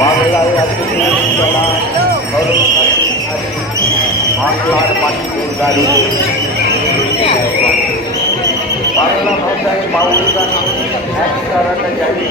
বাংলায় আছে বাংলার মাটি দুর্গারি বাংলা ভাষায় বাউল গান একসারাটা জানি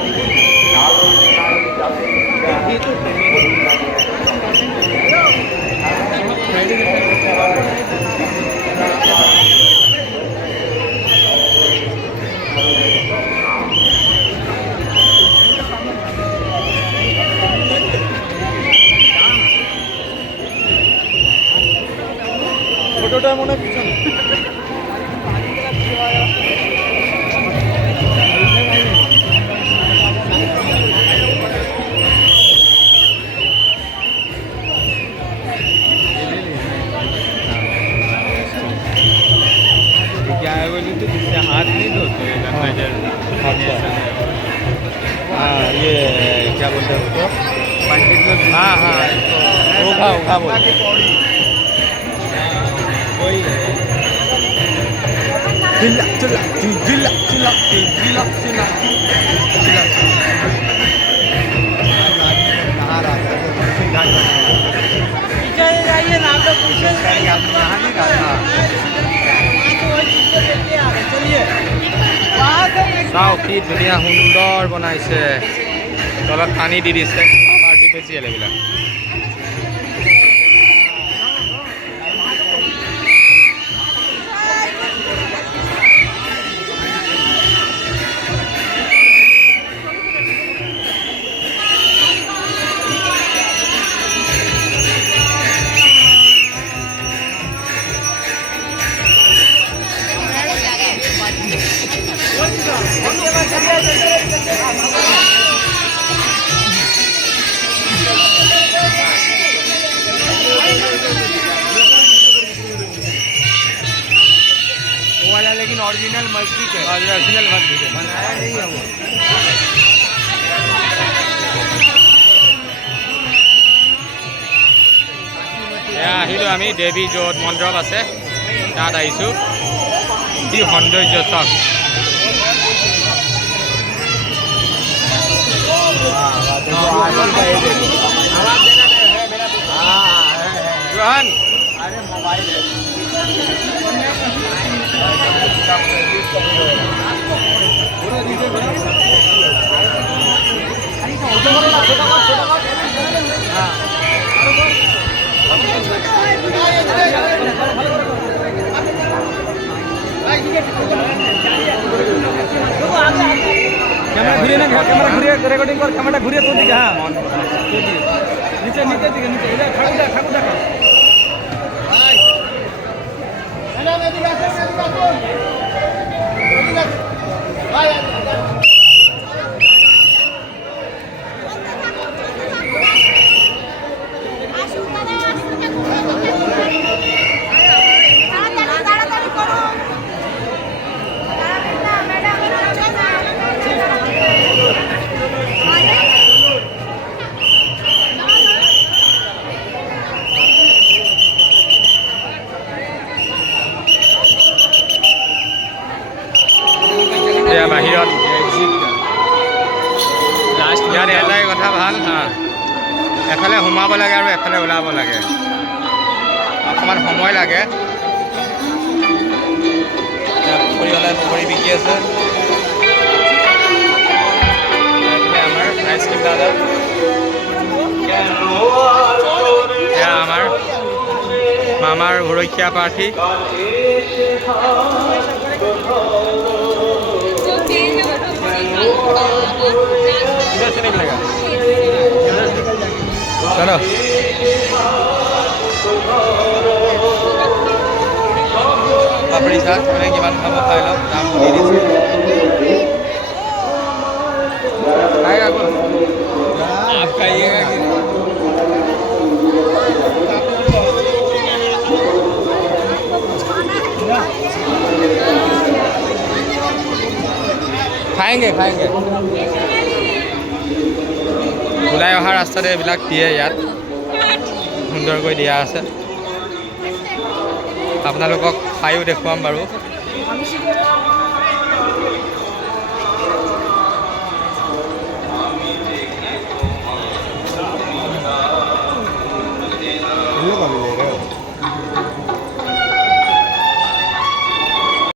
ফটোটা মনে হয় পিছনে क्या है बोले तो जिससे हाथ नहीं धोते नजर। अच्छा हाँ ये क्या बोलते हैं उसको पंडित लोग हाँ हाँ ओघा ओघा बोलते हैं वही है। जिला जिला जिला जिला जिला जिला जिला नहा रहा था पीछे जाइए ना आप लोग पीछे नहा नहीं रहा चलिए वहाँ से চাও কি ধুনীয়া সুন্দৰ বনাইছে তলত পানী দি দিছে আৰ্টিফিচিয়েল এইবিলাক। वो वाला लेकिन ओरिजिनल मस्जिद है, ओरिजिनल मस्जिद है, बनाया नहीं है वो। আহিলোঁ আমি দেৱী য'ত মণ্ডপ আছে তাত আহিছোঁ। কি সৌন্দৰ্য চাওক। रोहन अरे मोबाइल है कैमरा घुरिए ना कैमरा घुरिए रिकॉर्डिंग कर कैमरा घुरिए तो दिखे हाँ नीचे नीचे दिखे नीचे इधर ठाकुर ठाकुर देखो বাহিৰত ইয়াত এটাই কথা ভাল হা এফালে সোমাব লাগে আৰু এফালে ওলাব লাগে অকণমান সময় লাগে পৰিয়ালে পকৰি বিকি আছে আমাৰ আইচক্ৰীম দাদা এয়া আমাৰ মামাৰ সুৰক্ষা প্ৰাৰ্থী इधर से निकलेगा चलो अपनी साथ मैंने के बाद हम खाए लो नाम खाएगा आप खाइएगा कि খায়েংগে ওলাই অহা ৰাস্তাতে এইবিলাক দিয়ে ইয়াত সুন্দৰকৈ দিয়া আছে আপোনালোকক খায়ো দেখুৱাম বাৰু